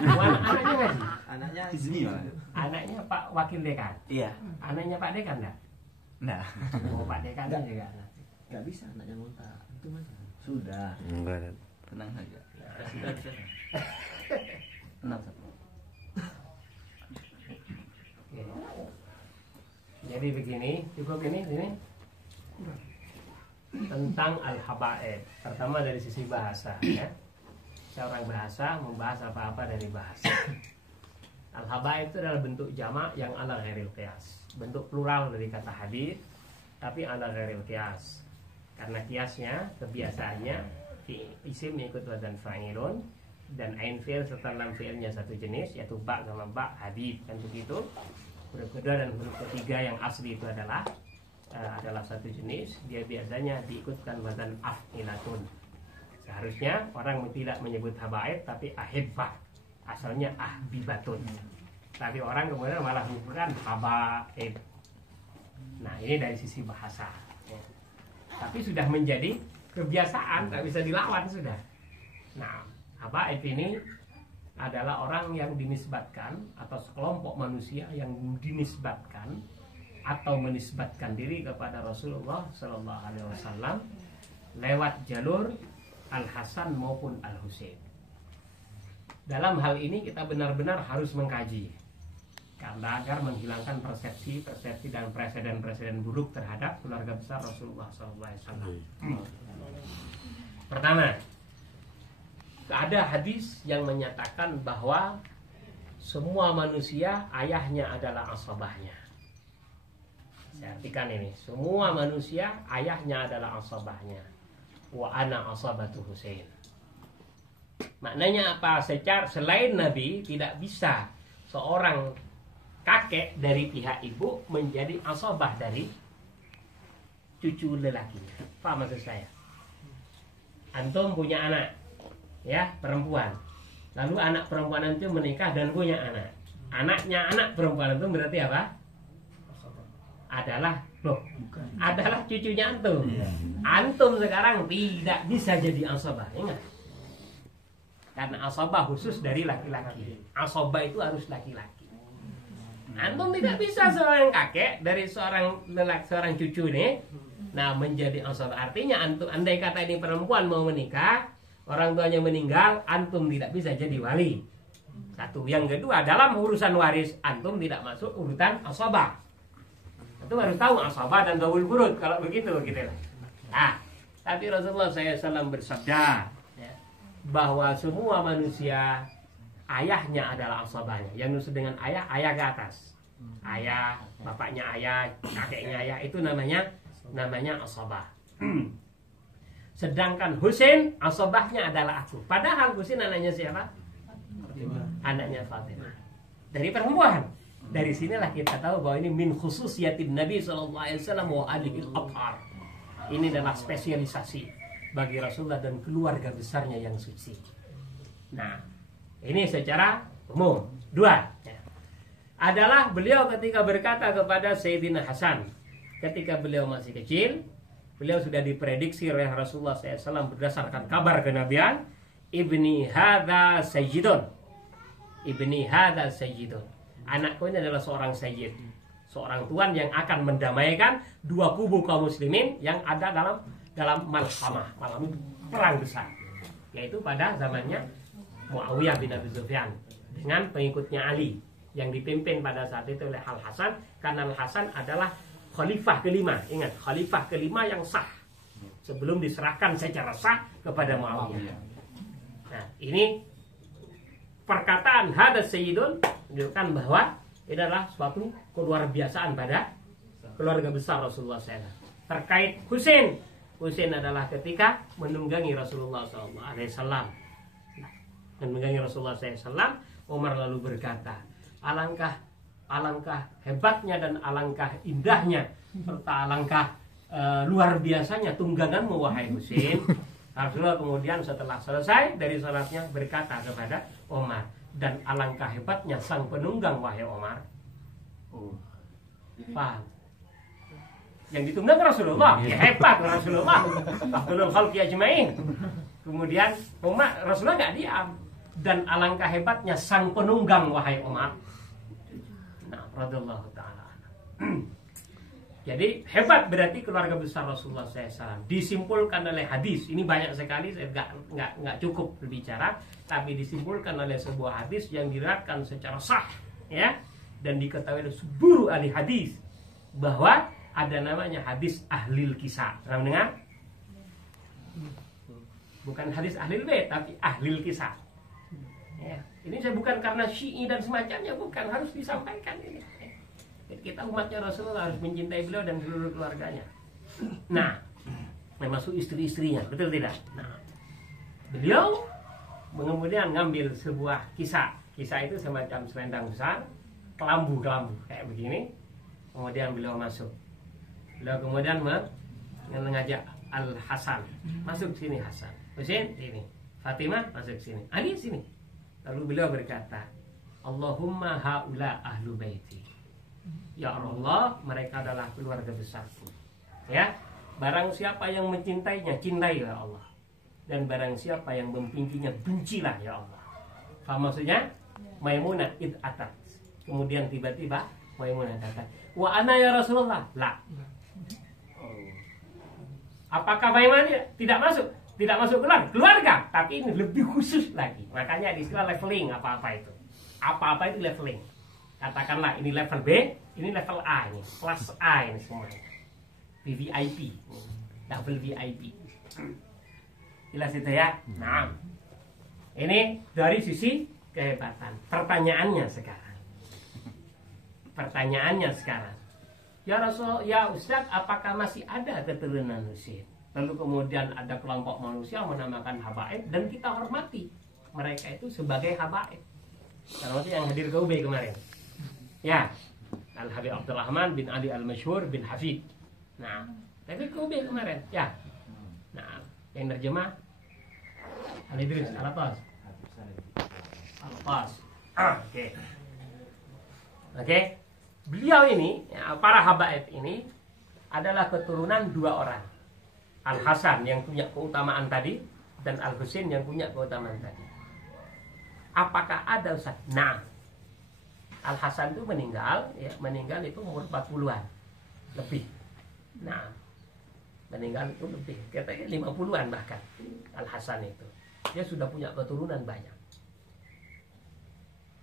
Anaknya ngaji. Anaknya Hizmi, Pak. Anaknya Pak Wakil Dekan. Iya. Anaknya Pak Dekan enggak? Nah. Oh, Pak Dekan juga. nggak bisa anaknya ngontak. Itu mana? Sudah. Enggak. Tenang saja. Sudah. Tenang saja. Oke. Jadi begini, cukup ini tentang al-habaib. Pertama dari sisi bahasa, ya. Seorang bahasa membahas apa-apa dari bahasa. Al-habaib itu adalah bentuk jamak yang ala ghairil qiyas. Bentuk plural dari kata hadis, tapi ala ghairil qiyas. Karena kiasnya, kebiasaannya isim ikut wazan fa'ilun dan ain fi'il serta lam fi'ilnya satu jenis, yaitu ba sama ba hadid, kan begitu. Huruf kedua dan huruf ketiga yang asli itu adalah satu jenis, dia biasanya diikutkan wazan af'ilatun. Seharusnya orang tidak menyebut habaib tapi ahibbah, asalnya ahbibatun. Tapi orang kemudian malah menyebutkan habaib. Nah, ini dari sisi bahasa, ya. Tapi sudah menjadi kebiasaan, tak bisa dilawan sudah. Nah, habaib ini adalah orang yang dinisbatkan atau sekelompok manusia yang dinisbatkan atau menisbatkan diri kepada Rasulullah Sallallahu Alaihi Wasallam lewat jalur Al-Hasan maupun Al-Husain. Dalam hal ini kita benar-benar harus mengkaji, karena agar menghilangkan persepsi dan presiden buruk terhadap keluarga besar Rasulullah Sallallahu Alaihi Wasallam. Pertama, ada hadis yang menyatakan bahwa semua manusia ayahnya adalah asabahnya. Saya artikan ini, semua manusia ayahnya adalah asabahnya. Wa ana asabatu Husain. Maknanya apa? Selain Nabi tidak bisa seorang kakek dari pihak ibu menjadi asabah dari cucu lelakinya. Paham maksud saya? Antum punya anak, ya, perempuan. Lalu anak perempuan itu menikah dan punya anak. Anaknya anak perempuan itu berarti apa? Adalah cucunya antum. Antum sekarang tidak bisa jadi asabah, ingat. Karena asabah khusus dari laki-laki. Asabah itu harus laki-laki. Antum tidak bisa seorang kakek dari seorang cucu ini, nah, menjadi asabah. Artinya antum, andai kata ini perempuan mau menikah, orang tuanya meninggal, antum tidak bisa jadi wali. Satu. Yang kedua, dalam urusan waris antum tidak masuk urutan asabah. Itu harus tahu asabah dan dawul furud kalau begitu gitu. Nah, tapi Rasulullah SAW bersabda, ya, bahwa semua manusia ayahnya adalah asabahnya. Yang maksud dengan ayah ke atas. Ayah, bapaknya ayah, kakeknya ayah, itu namanya asabah. Sedangkan Husain asabahnya adalah aku. Padahal Husain anaknya siapa? Anaknya Fatimah. Dari perempuan. Dari sinilah kita tahu bahwa ini min khususiyatin Nabi SAW wa alihil abhar. Ini adalah spesialisasi bagi Rasulullah dan keluarga besarnya yang suci. Nah, ini secara umum. Dua, ya, adalah beliau ketika berkata kepada Sayyidina Hasan, ketika beliau masih kecil, beliau sudah diprediksi oleh Rasulullah SAW berdasarkan kabar kenabian, ibni hadza sayyidun. Ibni hadza sayyidun. Anakku ini adalah seorang sayyid, seorang tuan yang akan mendamaikan dua kubu kaum muslimin yang ada dalam malhamah, malam perang besar, yaitu pada zamannya Muawiyah bin Abi Sufyan dengan pengikutnya Ali yang dipimpin pada saat itu oleh Al-Hasan, karena Al-Hasan adalah khalifah kelima. Ingat, khalifah kelima yang sah sebelum diserahkan secara sah kepada Muawiyah. Nah, ini perkataan hadas sayyidun menunjukkan bahwa ini adalah suatu keluar biasaan pada keluarga besar Rasulullah SAW. Terkait Husain adalah ketika menunggangi Rasulullah SAW. Menunggangi Rasulullah SAW, Umar lalu berkata, alangkah hebatnya dan alangkah indahnya serta alangkah luar biasanya tungganganmu wahai Husain. Rasulullah kemudian setelah selesai dari salatnya berkata kepada Umar, dan alangkah hebatnya sang penunggang wahai Umar. Paham? Yang ditunggang Rasulullah, ya hebat Rasulullah. Afdalul khalqi ajmain. Kemudian Rasulullah nggak diam, dan alangkah hebatnya sang penunggang wahai Umar. Nah, radhiyallahu taala. Jadi hebat berarti keluarga besar Rasulullah SAW. Disimpulkan oleh hadis. Ini banyak sekali, saya nggak cukup berbicara, tapi disimpulkan oleh sebuah hadis yang diriwayatkan secara sah, ya, dan diketahui oleh seluruh ahli hadis bahwa ada namanya hadis ahlil kisah. Pernah dengar? Bukan hadis ahlil bait, tapi ahlil kisah. Ya, ini saya bukan karena Syi'i dan semacamnya, bukan, harus disampaikan ini. Kita umatnya Rasulullah harus mencintai beliau dan seluruh keluarganya. Nah, termasuk istri-istrinya, betul tidak? Nah, beliau kemudian ngambil sebuah kisah. Kisah itu semacam selendang besar, kelambu kayak begini. Kemudian beliau masuk. Beliau kemudian mengajak Al Hasan, masuk sini Hasan. Husain ini, Fatimah masuk sini, Ali sini. Lalu beliau berkata, Allahumma haula ahlu baiti. Ya Allah, mereka adalah keluarga besarku. Ya, barang siapa yang mencintainya, cintai ya Allah. Dan barang siapa yang membencinya, bencilah ya Allah. Faham maksudnya? Maimunah id atat. Kemudian tiba-tiba Maimunah kata, wa ana ya Rasulullah. La. Apakah Maimunah tidak masuk? Tidak masuk keluarga, tapi ini lebih khusus lagi. Makanya di istilah leveling apa-apa itu. Apa-apa itu leveling. Katakanlah ini level B, ini level A, ini kelas A ini semuanya. VVIP, double VIP. Jelas itu ya. Nah, ini dari sisi kehebatan. Pertanyaannya sekarang. Ya Rasul, ya Ustaz, apakah masih ada keturunan Husain? Lalu kemudian ada kelompok manusia menamakan habaib dan kita hormati mereka itu sebagai habaib. Termasuk yang hadir ke UB kemarin. Ya, Al-Habib Abdurrahman bin Ali Al-Masyhur bin Hafid. Nah, tapi ke UB kemarin. Ya. Nah, yang terjemah Ali Idris Al-Atas. Oke. Beliau ini, ya, para habaib ini adalah keturunan dua orang. Al-Hasan yang punya keutamaan tadi dan Al-Husain yang punya keutamaan tadi. Apakah ada Ustaz? Nah, Al-Hasan itu meninggal itu umur 40-an lebih. Nah, meninggal itu lebih, katanya 50-an bahkan. Al-Hasan itu dia sudah punya keturunan banyak.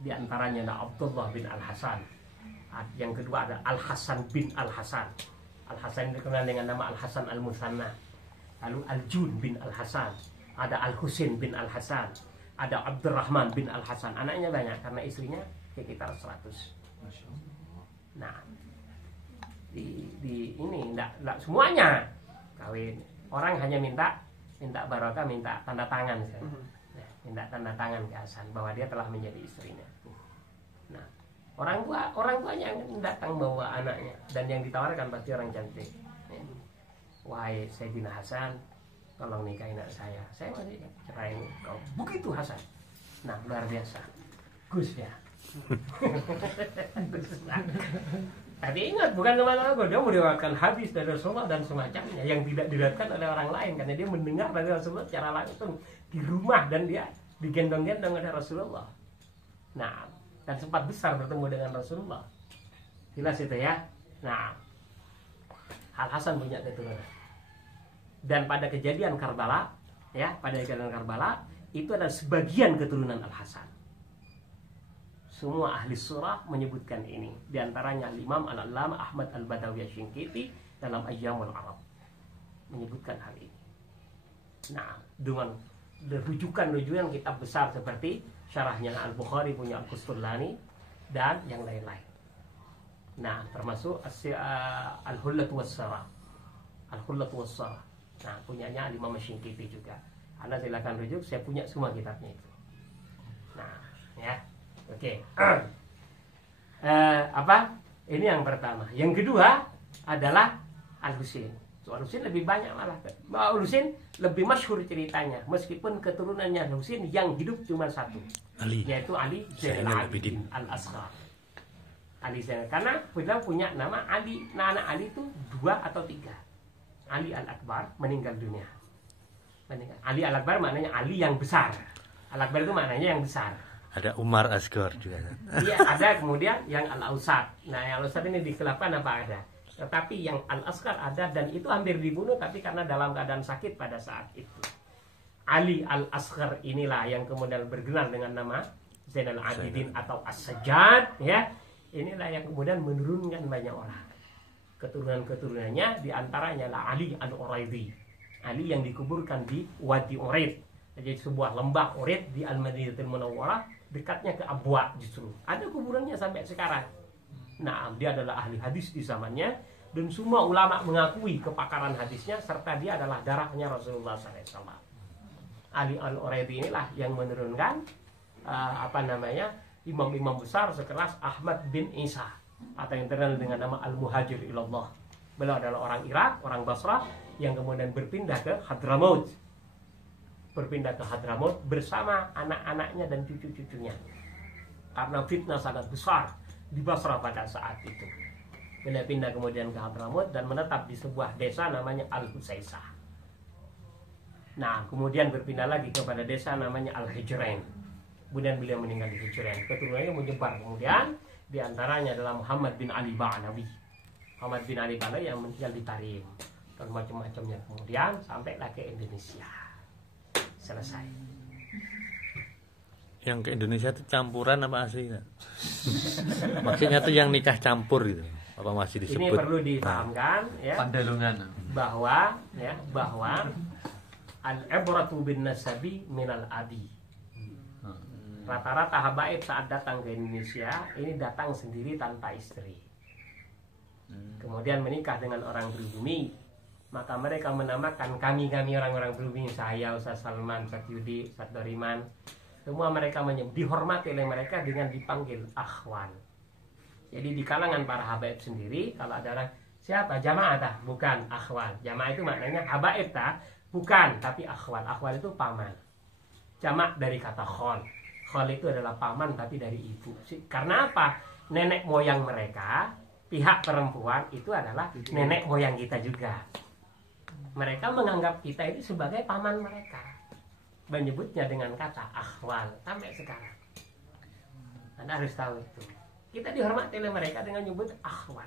Di antaranya ada Abdullah bin Al-Hasan. Yang kedua ada Al-Hasan bin Al-Hasan. Al-Hasan dikenal dengan nama Al-Hasan Al-Musanna. Lalu Al-Jun bin Al-Hasan. Ada Al-Husain bin Al-Hasan. Ada Abdurrahman bin Al-Hasan. Anaknya banyak karena istrinya sekitar 100. Nah, di ini enggak semuanya kawin. Orang hanya minta barokah, minta tanda tangan. Minta tanda tangan ke Hasan bahwa dia telah menjadi istrinya. Nah, orang tuanya yang datang bawa anaknya dan yang ditawarkan pasti orang cantik. Wahai Sayyidina Hasan, tolong nikahin anak saya masih cerai kau. Begitu Hasan. Nah, luar biasa. Gus ya. Tapi ingat, bukan kemana-mana, dia meriwayatkan hadis dari Rasulullah dan semacamnya yang tidak diriwayatkan oleh orang lain karena dia mendengar dari Rasulullah secara langsung di rumah dan dia digendong-gendong oleh Rasulullah. Nah, dan sempat besar bertemu dengan Rasulullah. Jelas itu ya. Nah, Al-Hasan punya keturunan. Dan pada kejadian Karbala, itu adalah sebagian keturunan Al-Hasan. Semua ahli surah menyebutkan ini. Di antaranya Imam Al-Allamah Ahmad Al-Badawi Asy-Syinkiti dalam Ayyamul Arab menyebutkan hal ini. Nah, dengan rujukan kitab besar seperti syarahnya Al-Bukhari punya Al-Qustulani dan yang lain-lain. Nah, termasuk Al-Hullat Was-Sarah. Al-Hullat Was-Sarah. Nah, punyanya Imam Asy-Syinkiti juga. Anda silakan rujuk, saya punya semua kitabnya itu. Nah, ya. Oke. Ini yang pertama. Yang kedua adalah Al-Husain. Al-Husain lebih banyak malah. Al-Husain lebih masyhur ceritanya, meskipun keturunannya Al-Husain yang hidup cuma satu, yaitu Ali Zainal Abidin Al-Asghar. Ali Zainal, karena beliau punya nama Ali. Nah, anak Ali itu 2 atau 3. Ali Al-Akbar meninggal dunia. Ali Al-Akbar maknanya Ali yang besar. Al-Akbar itu maknanya yang besar. Ada Umar Asghar juga. Iya, ada kemudian yang Al-Ausat. Nah, yang Al-Ausat ini dikhilafkan apa ada. Tetapi yang Al-Asghar ada, dan itu hampir dibunuh tapi karena dalam keadaan sakit pada saat itu. Ali Al-Asghar inilah yang kemudian bergelar dengan nama Zainal Abidin atau As-Sajjad, ya. Inilah yang kemudian menurunkan banyak orang. Keturunan-keturunannya diantaranya lah Ali Al-Uraidi. Ali yang dikuburkan di Wadi Urid, jadi sebuah lembah Urid di Al-Madinatul Munawwarah, dekatnya ke Abwa justru. Ada kuburannya sampai sekarang. Nah, dia adalah ahli hadis di zamannya, dan semua ulama mengakui kepakaran hadisnya, serta dia adalah darahnya Rasulullah SAW. Ali Al-Uraidi inilah yang menurunkan imam-imam besar sekelas Ahmad bin Isa, atau yang terkenal dengan nama Al-Muhajir ilallah. Beliau adalah orang Irak, orang Basrah, yang kemudian berpindah ke Hadramaut. Bersama anak-anaknya dan cucu-cucunya. Karena fitnah sangat besar di Basrah pada saat itu. Beliau pindah kemudian ke Hadramaut dan menetap di sebuah desa namanya Al-Husaisah. Nah, kemudian berpindah lagi kepada desa namanya Al-Hijrain. Kemudian beliau meninggal di Hijrain. Keturunannya menyebar kemudian. Di antaranya adalah Muhammad bin Ali Ba'nawi. Muhammad bin Ali Ba'nawi yang meninggal di Tarim. Dan macam-macamnya kemudian sampailah ke Indonesia. Selesai. Yang ke Indonesia itu campuran apa asli? Maksudnya tuh yang nikah campur gitu. Apa masih disebut? Ini perlu dipahamkan ya. Pandalungan. Bahwa al-ibratu bin nasabi minal abi. Rata-rata habaib saat datang ke Indonesia ini datang sendiri tanpa istri. Kemudian menikah dengan orang pribumi, maka mereka menamakan kami orang-orang pribumi, saya, Ustaz Salman, Ustaz Yudi, Ustaz Doriman, semua mereka dihormati oleh mereka dengan dipanggil akhwal. Jadi di kalangan para habaib sendiri, kalau ada orang siapa jamaah tah, bukan akhwal. Jamaah itu maknanya habaib tah, bukan, tapi akhwal. Akhwal itu paman. Jamak dari kata khol. Khol itu adalah paman tapi dari ibu. Karena apa? Nenek moyang mereka, pihak perempuan itu adalah nenek moyang kita juga. Mereka menganggap kita itu sebagai paman mereka. Menyebutnya dengan kata akhwal sampai sekarang. Anda harus tahu itu. Kita dihormati oleh mereka dengan menyebut akhwal.